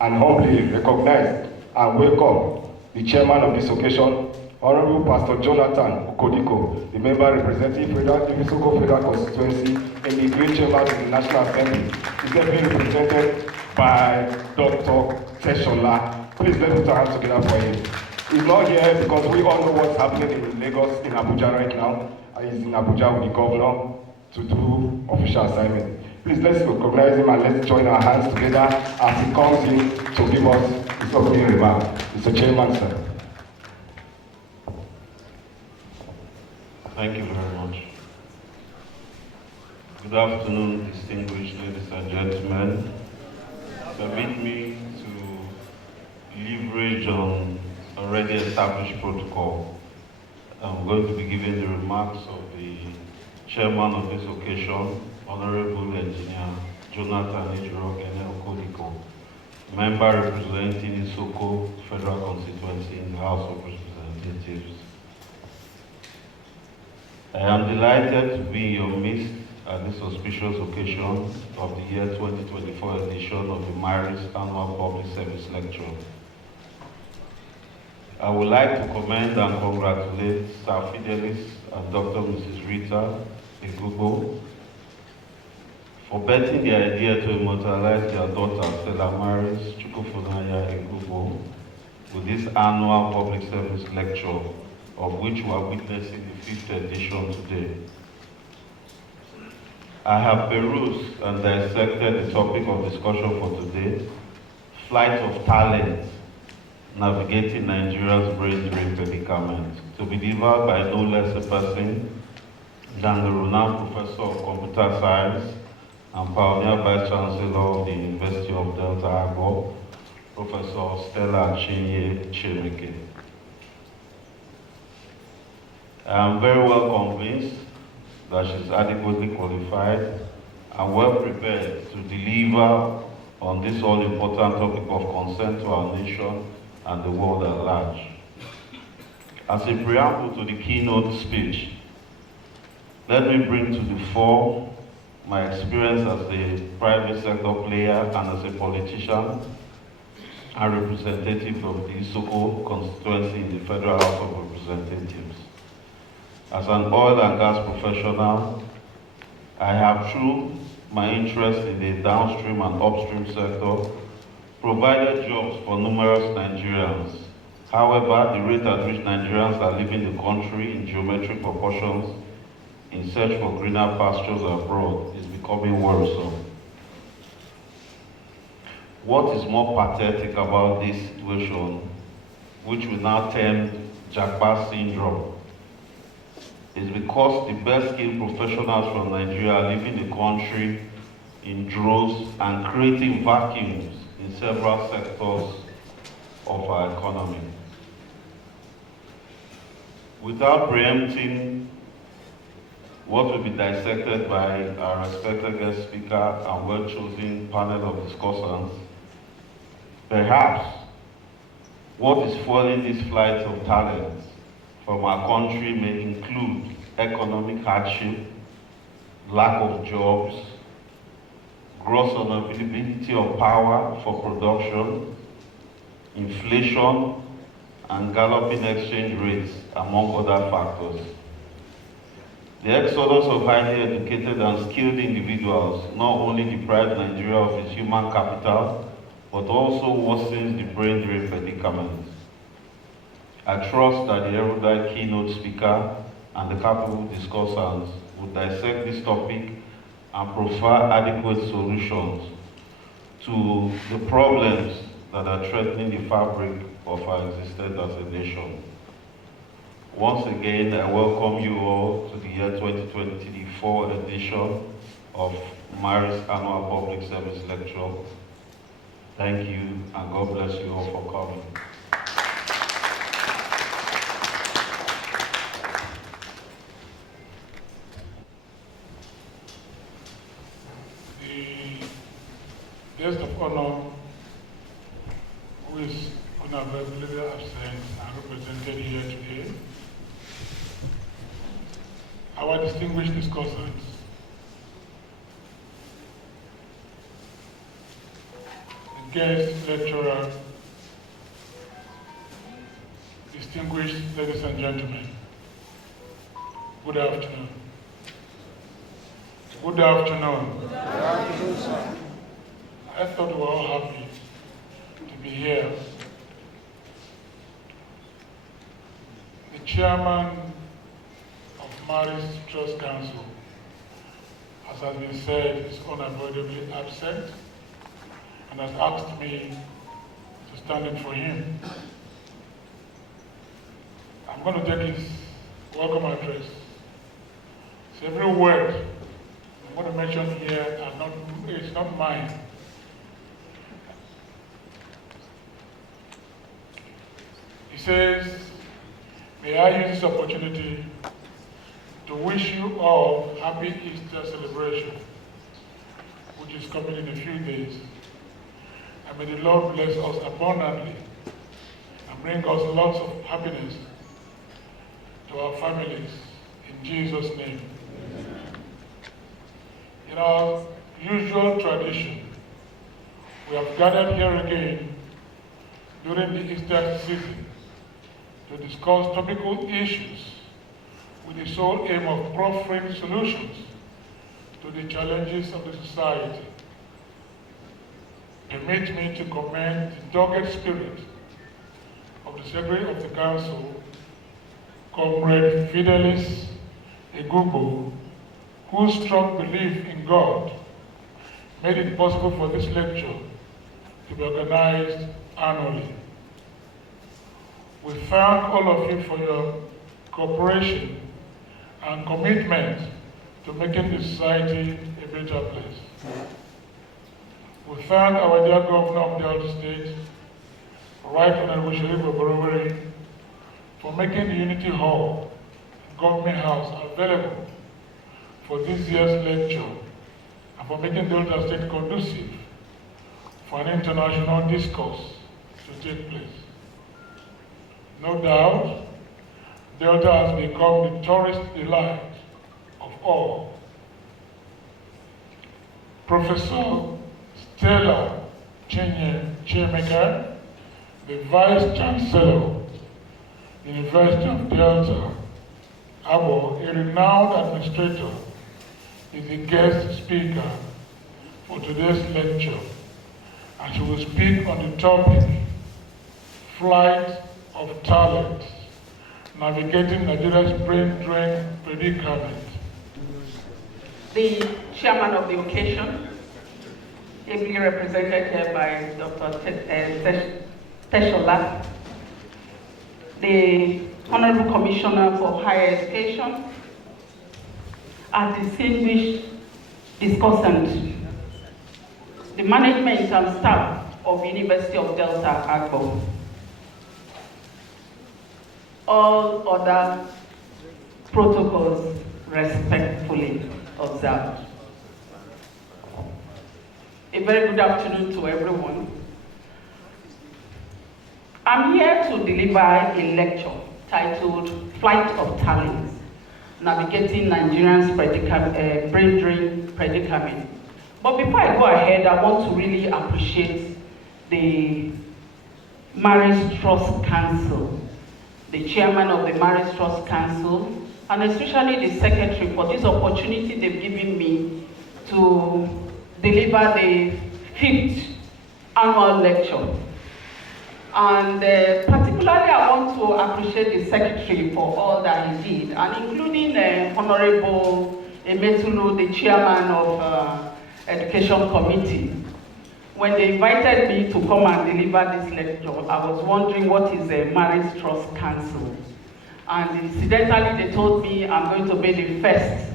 And humbly recognize and welcome the chairman of this occasion, Honorable Pastor Jonathan Okodiko, the member representing Ifisoko Federal Constituency in the Green Chambers of the National Assembly. He's then being represented by Dr. Teshola. Please let's put our hands together for him. He's not here because we all know what's happening in Lagos, in Abuja right now. He's in Abuja with the governor to do official assignment. Please let's recognize him and let's join our hands together as he comes in to give us his opening remark. Mr. Chairman, sir. Thank you very much. Good afternoon, distinguished ladies and gentlemen. Permit me to leverage on already established protocol. I'm going to be giving the remarks of the chairman of this occasion, Honorable Engineer Jonathan Okodiko, member representing Isoko Federal Constituency in the House of Representatives. I am delighted to be in your midst at this auspicious occasion of the year 2024 edition of the MIRIS Annual Public Service Lecture. I would like to commend and congratulate Sir Fidelis and Dr. Mrs. Rita Egubo for betting the idea to immortalize their daughter, Stella Maris Chukwufunanya Egubo, with this annual public service lecture, of which we are witnessing the 5th edition today. I have perused and dissected the topic of discussion for today, Flight of Talent, Navigating Nigeria's Brain Drain Predicament, to be delivered by no less a person than the renowned Professor of Computer Science and pioneer Vice Chancellor of the University of Delta Agbo, Professor Stella Chinye Chemeke. I am very well convinced that she is adequately qualified and well prepared to deliver on this all-important topic of concern to our nation and the world at large. As a preamble to the keynote speech, let me bring to the fore my experience as a private sector player and as a politician and representative of the Isoko constituency in the Federal House of Representatives. As an oil and gas professional, I have, through my interest in the downstream and upstream sector, provided jobs for numerous Nigerians. However, the rate at which Nigerians are leaving the country in geometric proportions in search for greener pastures abroad is becoming worrisome. What is more pathetic about this situation, which we now term Japa syndrome, is because the best skilled professionals from Nigeria are leaving the country in droves and creating vacuums in several sectors of our economy. Without preempting what will be dissected by our respected guest speaker and well-chosen panel of discussants, perhaps what is fueling this flight of talents from our country may include economic hardship, lack of jobs, gross unavailability of power for production, inflation, and galloping exchange rates, among other factors. The exodus of highly educated and skilled individuals not only deprives Nigeria of its human capital, but also worsens the brain drain predicament. I trust that the erudite keynote speaker and the capable discussants will dissect this topic and provide adequate solutions to the problems that are threatening the fabric of our existence as a nation. Once again, I welcome you all to the year 2024 edition of Maris Annual Public Service Lecture. Thank you, and God bless you all for coming. The guest of honor, who is unavoidably absent and represented here today, our distinguished discussants, the guest lecturer, distinguished ladies and gentlemen, good afternoon. Good afternoon. Good afternoon, sir. I thought we were all happy to be here. The chairman of Maris Trust Council, as has been said, is unavoidably absent and has asked me to stand in for him. I'm going to take his welcome address. So every word I'm going to mention here it's not mine. He says, may I use this opportunity to wish you all happy Easter celebration, which is coming in a few days. And may the Lord bless us abundantly and bring us lots of happiness to our families. In Jesus' name. In our usual tradition, we have gathered here again during the Easter season to discuss topical issues with the sole aim of proffering solutions to the challenges of the society. Permit me to commend the dogged spirit of the Secretary of the Council, Comrade Fidelis Egubo, whose strong belief in God made it possible for this lecture to be organized annually. We thank all of you for your cooperation and commitment to making the society a better place. We thank our dear Governor of Delta State, Right Honorable Sharif Oborowere, for making the Unity Hall, Government House, available for this year's lecture and for making Delta State conducive for an international discourse to take place. No doubt, Delta has become the tourist delight of all. Professor Stella Chiemeka, the Vice Chancellor, University of Delta, Abo, a renowned administrator, is the guest speaker for today's lecture, and she will speak on the topic, Flight of Talent, Navigating Nigeria's Brain Drain Predicament. The chairman of the occasion, ably represented here by Dr. Teshola, the Honorable Commissioner for Higher Education, our distinguished discussants, the management and staff of University of Delta, Agbo, all other protocols respectfully observed. A very good afternoon to everyone. I'm here to deliver a lecture titled Flight of Talents, Navigating Nigerians' Brain Drain Predicament. But before I go ahead, I want to really appreciate the Marriage Trust Council, the chairman of the Marriage Trust Council, and especially the secretary for this opportunity they've given me to deliver the 5th annual lecture. And particularly I want to appreciate the secretary for all that he did, and including Honorable Emetulu, the chairman of Education Committee. When they invited me to come and deliver this lecture, I was wondering what is a Marriage Trust Council. And incidentally, they told me I'm going to be the first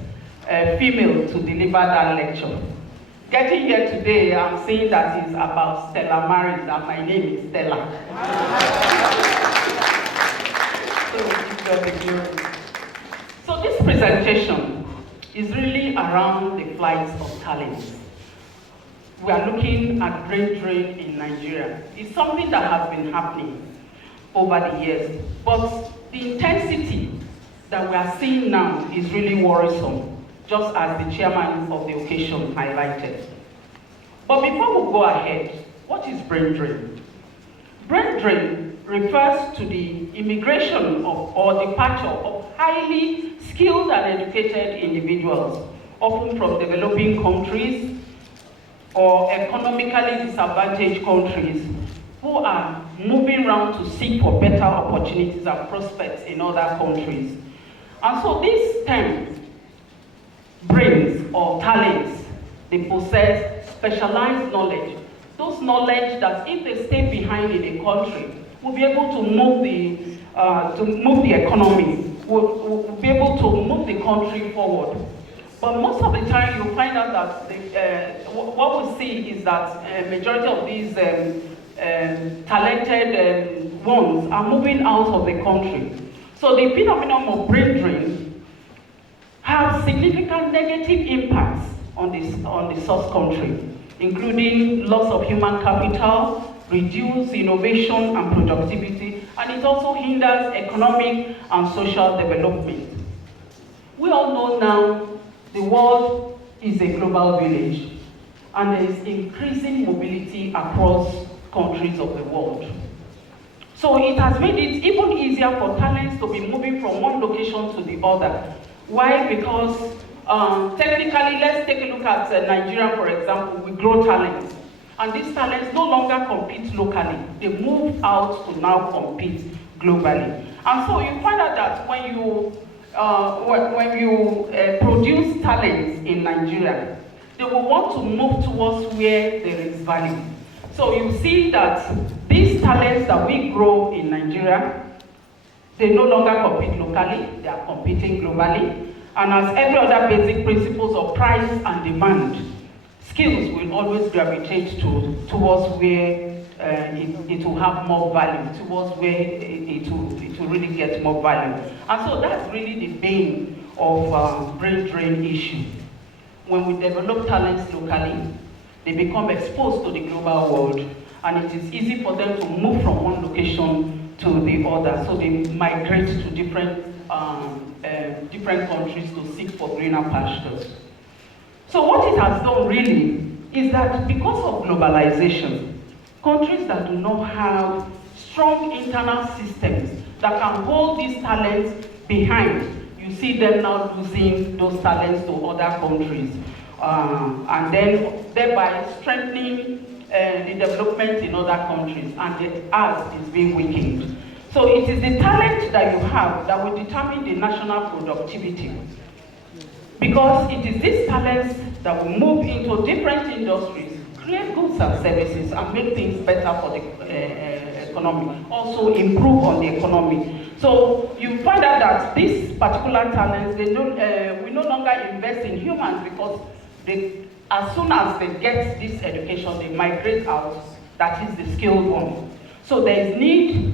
female to deliver that lecture. Getting here today, I'm seeing that it's about Stella marriage, and my name is Stella. So this presentation is really around the flights of talents. We are looking at brain drain in Nigeria. It's something that has been happening over the years, but the intensity that we are seeing now is really worrisome, just as the chairman of the occasion highlighted. But before we go ahead, what is brain drain? Brain drain refers to the immigration or departure of highly skilled and educated individuals, often from developing countries or economically disadvantaged countries, who are moving around to seek for better opportunities and prospects in other countries. And so this term, brains or talents, they possess specialized knowledge. Those knowledge that if they stay behind in a country, will be able to move the economy, will be able to move the country forward. But most of the time, you find out that what we see is that majority of these talented ones are moving out of the country. So the phenomenon of brain drain has significant negative impacts on the source country, including loss of human capital, reduced innovation and productivity, and it also hinders economic and social development. We all know now the world is a global village, and there is increasing mobility across countries of the world. So it has made it even easier for talents to be moving from one location to the other. Why? Because technically, let's take a look at Nigeria, for example. We grow talents, and these talents no longer compete locally. They move out to now compete globally. And so you find out that when you produce talents in Nigeria, they will want to move towards where there is value. So you see that these talents that we grow in Nigeria, they no longer compete locally, they are competing globally. And as every other basic principles of price and demand, skills will always gravitate towards where it will have more value, towards where it will really get more value. And so that's really the bane of brain drain issue. When we develop talents locally, they become exposed to the global world, and it is easy for them to move from one location to the other. So they migrate to different countries to seek for greener pastures. So what it has done really is that because of globalization, countries that do not have strong internal systems that can hold these talents behind, you see them now losing those talents to other countries, and then thereby strengthening the development in other countries, and the ours is being weakened. So it is the talent that you have that will determine the national productivity. Because it is these talents that will move into different industries, create goods and services, and make things better for the economy, also improve on the economy. So you find out that these particular talents, we no longer invest in humans, because as soon as they get this education, they migrate out. That is the skilled one. So there is need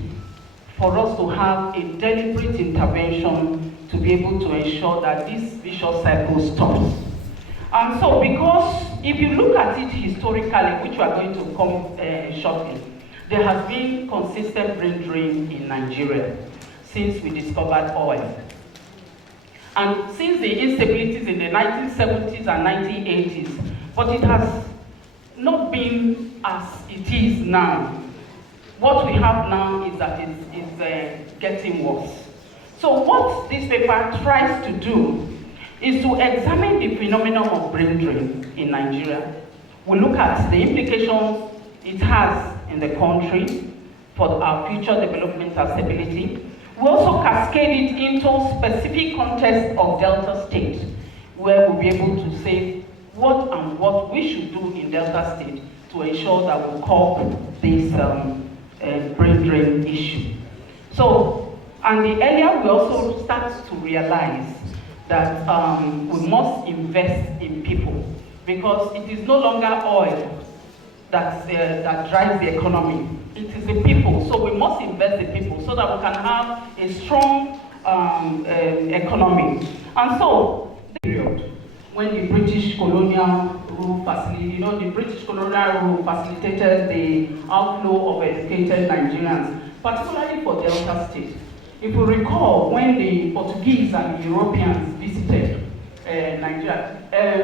for us to have a deliberate intervention to be able to ensure that this vicious cycle stops. And so, because if you look at it historically, which we are going to come shortly, there has been consistent brain drain in Nigeria since we discovered oil. And since the instabilities in the 1970s and 1980s, but it has not been as it is now. What we have now is that it's getting worse. So what this paper tries to do is to examine the phenomenon of brain drain in Nigeria. We look at the implications it has in the country for our future development and stability. We also cascade it into specific context of Delta State, where we'll be able to say what we should do in Delta State to ensure that we curb this brain drain issue. So, and the earlier we also start to realize that we must invest in people, because it is no longer oil that drives the economy. It is the people. So we must invest in people so that we can have a strong economy. And so, the period when the British colonial rule the British colonial rule facilitated the outflow of educated Nigerians, particularly for Delta State. If you recall, when the Portuguese and the Europeans visited Nigeria,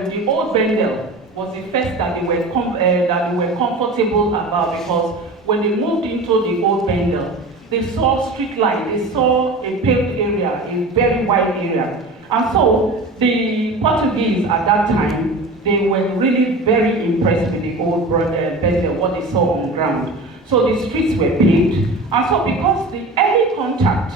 the old Bendel was the first that they were comfortable about, because when they moved into the old Bendel, they saw street light, they saw a paved area, a very wide area. And so the Portuguese at that time, they were really very impressed with the old Bendel, what they saw on ground. So the streets were paved. And so because the early contact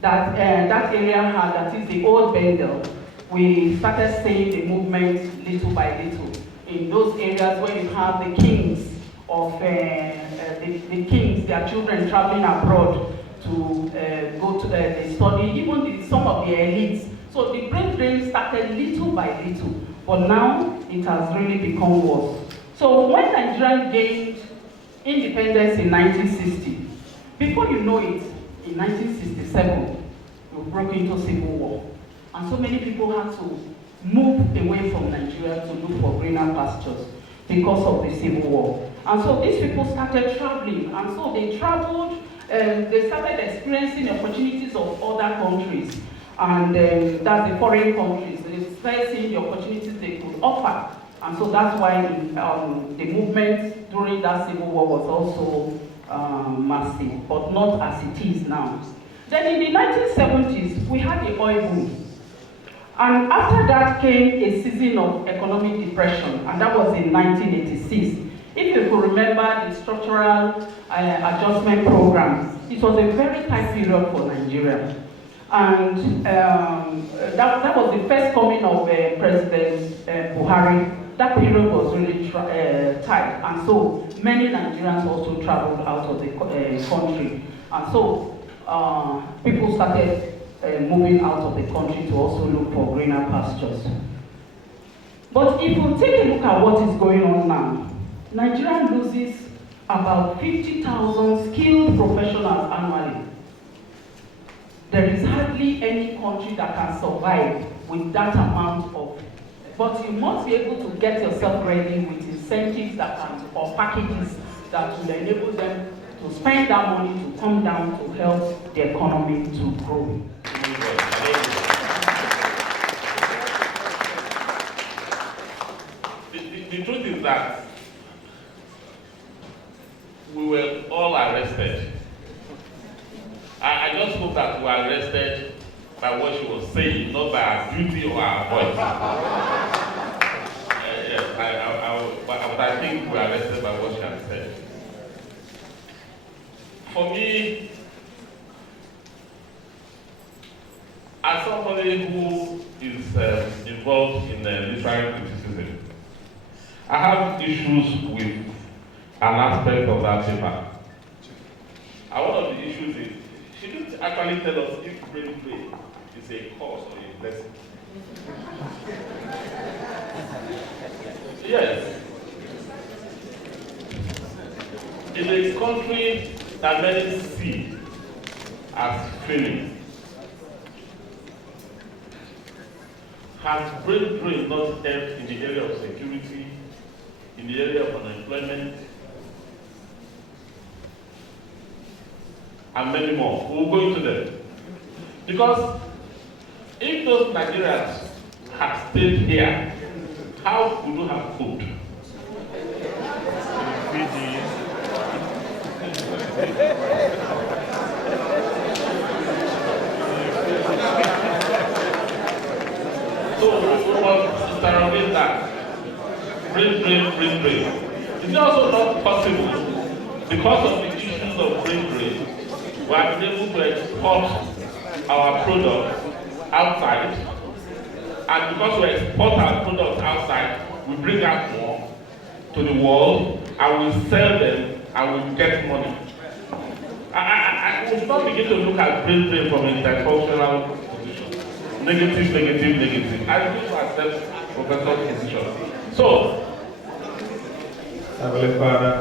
that that area had, that is the old Bendel, we started seeing the movement little by little. In those areas where you have the kings of the kings, their children traveling abroad to go to the study, even some of the elites. So the brain drain started little by little, but now it has really become worse. So when Nigeria gained independence in 1960, before you know it, in 1967, we broke into civil war. And so many people had to move away from Nigeria to look for greener pastures because of the civil war. And so these people started traveling, and so they traveled, they started experiencing opportunities of other countries, and that's the foreign countries. They started seeing the opportunities they could offer. And so that's why the movement during that civil war was also massive, but not as it is now. Then in the 1970s, we had the oil boom. And after that came a season of economic depression, and that was in 1986. If you could remember the structural adjustment programs, it was a very tight period for Nigeria. And that was the first coming of President Buhari. That period was really tight, and so many Nigerians also traveled out of the country. And so people started moving out of the country to also look for greener pastures. But if you take a look at what is going on now, Nigeria loses about 50,000 skilled professionals annually. There is hardly any country that can survive with that amount of. But you must be able to get yourself ready with incentives that can, or packages that will enable them to spend that money to come down to help the economy to grow. The truth is that we were all arrested. I just hope that we were arrested by what she was saying, not by her beauty or her voice. Yes, but I think we were arrested by what she had said. For me, as somebody who is involved in literary criticism, I have issues with an aspect of that paper. And one of the issues is, she didn't actually tell us if brain play is a course or a lesson. Yes. In a country that many see as failing, has brain drain not helped in the area of security, in the area of unemployment, and many more? We will go into them. Because if those Nigerians had stayed here, how would you have coped? So we must interrogate that. Brain drain. It's also not possible, because of the issues of brain drain, we have been able to export our products outside, and because we export our products outside, we bring out more to the world, and we sell them, and we get money. I will not begin to look at brain drain from a dysfunctional position. Negative. I refuse to accept Professor's position. So, Heavenly Father,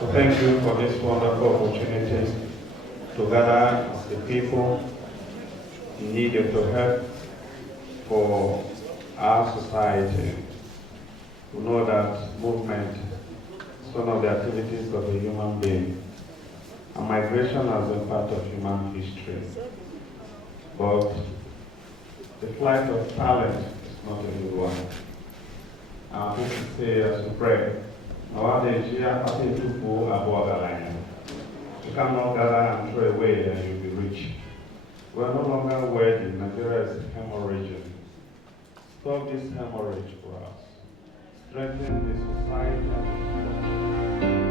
we thank you for this wonderful opportunity to gather the people in need of your help for our society. We know that movement is one of the activities of a human being, and migration has been part of human history. But the flight of talent is not a new one. I'm going to say as we pray, you cannot gather and throw away and you'll be rich. We are no longer worthy. Nigeria is hemorrhaging. Stop this hemorrhage for us. Strengthen the society.